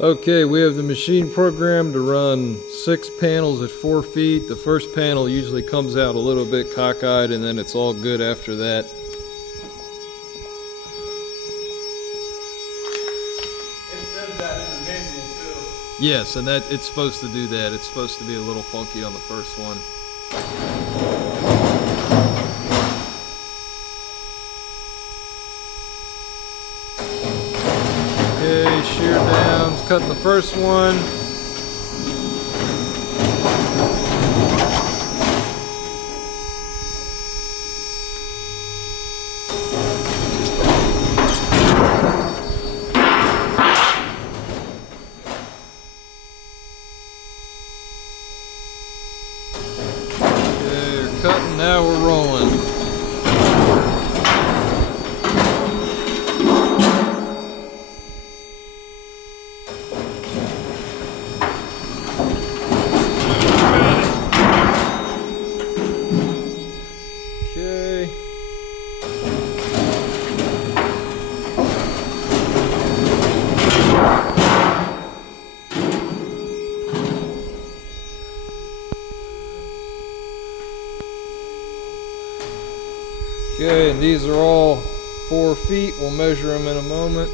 Okay, we have the machine programmed to run 6 panels at 4 feet. The first panel usually comes out a little bit cockeyed, and then it's all good after that. It says that in the manual too. Yes, and that it's supposed to do that. It's supposed to be a little funky on the first one. Okay, shear downs, cutting the first one. Okay, we're cutting, now we're rolling. Okay. Okay, and these are all 4 feet. We'll measure them in a moment.